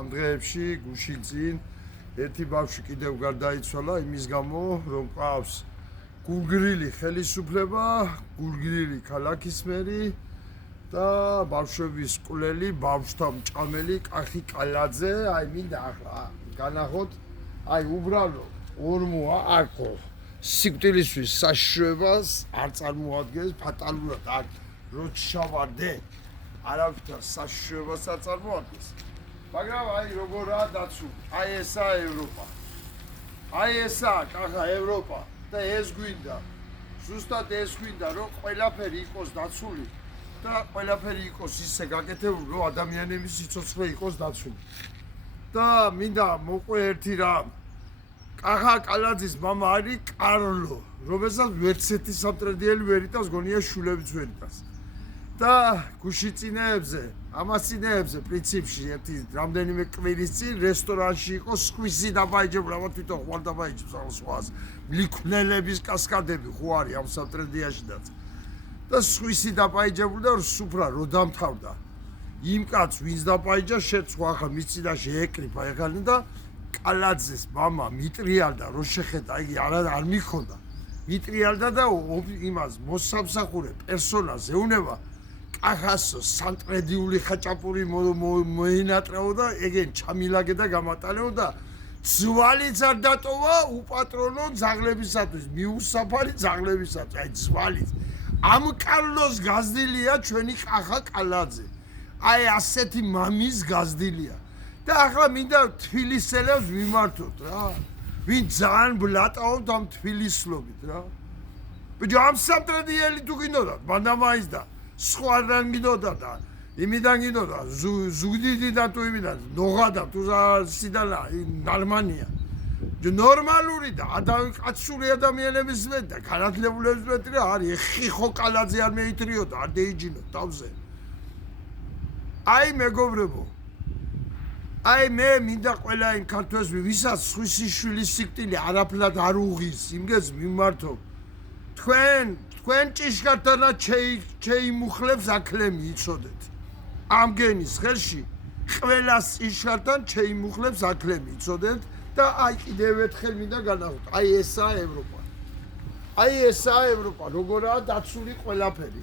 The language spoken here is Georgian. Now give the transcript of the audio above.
ამ დღეებში გუშინ წინ ერთი ბავშვი კიდევ გარდაიცვალა იმის გამო, რომ ყავს გულგრილი ხელისუფლება, გულგრილი ქალაქის მერი და ბავშვების კვლელი, ბავშვთა მჭამელი კახი კალაძე, აი მინდა ახლა განახოთ, აი უბრალო ორმოა აქო სიკვდილისთვის საშიშროებას არ წარმოადგენს ფატალურად აქ როჩშავარდე არავითარ საშიშროებას არ წარმოადგენს. მაგრამ აი როგორაა დაცული, აი ესაა ევროპა. აი ესაა კახა ევროპა და ეს გვინდა. ზუსტად ეს გვინდა, რომ ყველაფერი იყოს დაცული და ყველაფერი იყოს ისე გაკეთებული, რომ ადამიანების სიცოცხლე იყოს დაცული. და მინდა მოყვე ერთი რამ. კახა კალაძის მამა არის კარლო, რომელსაც ვერცერთი სამტრედიელი ვერ იტანს, გონია შულებიც ვერ იტანს. და გუშინწინეებზე, ამასწინეებზე პრინციპში ერთი რამდენიმე კვირის წინ რესტორანში იყო სხვისი დაბაიჯებული, ამა თვითონ ხوار დაბაიჯებს სხვას. მლიქვნელების კასკადები ხო არის ამ სამტრედიაშიდაც. და სხვისი დაბაიჯებული და სუფრა რო დამთავრდა. იმ კაცს ვინც დაბაიჯა შეცვა ახლა მის წინაშე ეკრიფა ეხალი და კალაძეს მამა მიტრიალდა რო შეხედა, იგი არ მიხონდა. მიტრიალდა და იმას მოსამსახურე პერსონალს ეუნება კახასო სამტრედიული ხაჭაპური მოინატრეო და ეგენ ჩამილაგე და გამატალეო და ძვალიც არ დატოვა უპატრონო ძაღლებისათვის, მიუსაფარი ძაღლებისათვის, აი ძვალიც. ამ კარლოს გაზდილია ჩვენი კახა კალაძე. აი ასეთი მამის გაზდილია. და ახლა მინდა თბილისელებს ვიმართოთ რა. ვინ ძალიან ბლატაობთ ამ თბილისლობით რა. ბიჭო ამ სამტრედიელი თუ გინდოდა, მანდა მაინც და სხვადან გინდოდა და იმიდან გინდოდა, ზუგდიდიდან თუ იმიდან, ნოღადა თუ სიდანა, ნორმალია. ნორმალური და კაცური ადამიანების მეტი და განათლებულების მეტი რა არის, ხიხო კალაძე არ მეითრიოდა, არ დაიჯინო თავზე. აი მეგობრებო, აი მე მინდა ყველა იმ ქართველს, ვისაც სხვისი შვილის სიკვდილი არაფრად არ უღის, იმგეს მიმართო. თქვენ ჭიშკართანაც შეიმუხლებს აკლემი იცოდეთ. ამ გენის ხელში ყველას ჭიშკართან შეიმუხლებს აკლემი იცოდეთ და აი კიდევ ერთხელ მინდა განახოთ. აი ესაა ევროპა. აი ესაა ევროპა, როგორაა დაცული ყველაფერი.